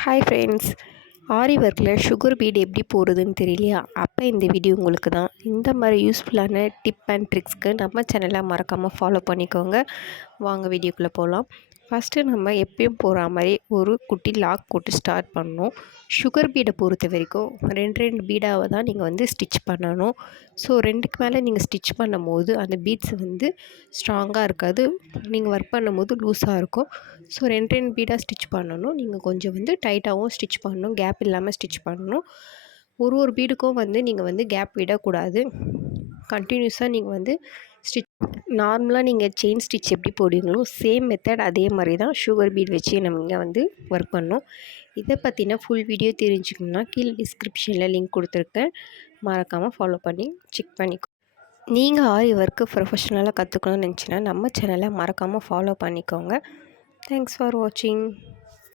Hi friends, ஆரி ஒர்க்கில் sugar beat எப்படி போடுறதுன்னு தெரியலையா? அப்போ இந்த வீடியோ உங்களுக்கு தான். இந்த மாதிரி யூஸ்ஃபுல்லான டிப் அண்ட் ட்ரிக்ஸ்க்கு நம்ம சேனலை மறக்காமல் ஃபாலோ பண்ணிக்கோங்க. வாங்க வீடியோக்குள்ளே போகலாம். ஃபஸ்ட்டு நம்ம எப்பயும் போகிற மாதிரி ஒரு குட்டி லாக் போட்டு ஸ்டார்ட் பண்ணணும். சுகர் பீடை பொறுத்த வரைக்கும் ரெண்டு பீடாவை தான் நீங்கள் ஸ்டிச் பண்ணணும். ஸோ 2க்கு மேலே நீங்கள் ஸ்டிச் பண்ணும்போது அந்த பீட்ஸ் ஸ்ட்ராங்காக இருக்காது. நீங்கள் ஒர்க் பண்ணும்போது லூஸாக இருக்கும். ஸோ ரெண்டு பீடாக ஸ்டிச் பண்ணணும். நீங்கள் கொஞ்சம் டைட்டாகவும் ஸ்டிச் பண்ணணும், கேப் இல்லாமல் ஸ்டிச் பண்ணணும். ஒரு பீடுக்கும் நீங்கள் கேப் விடக்கூடாது. கண்டினியூஸாக நீங்கள் ஸ்டிச் நார்மலாக நீங்கள் செயின் ஸ்டிச் எப்படி போடுவீங்களோ சேம் மெத்தட் அதே மாதிரி தான் சுகர் பீட் வச்சு நம்ம ஒர்க் பண்ணோம். இதை பற்றின ஃபுல் வீடியோ தெரிஞ்சுக்கணுன்னா கீழே டிஸ்கிரிப்ஷனில் லிங்க் கொடுத்துருக்கேன். மறக்காமல் ஃபாலோ பண்ணி செக் பண்ணிக்கோ. நீங்கள் ஆரி ஒர்க்கு ப்ரொஃபஷ்னலாக கற்றுக்கணும்னு நினச்சின்னா நம்ம சேனலை மறக்காமல் ஃபாலோ பண்ணிக்கோங்க. தேங்க்ஸ் ஃபார் வாட்சிங்.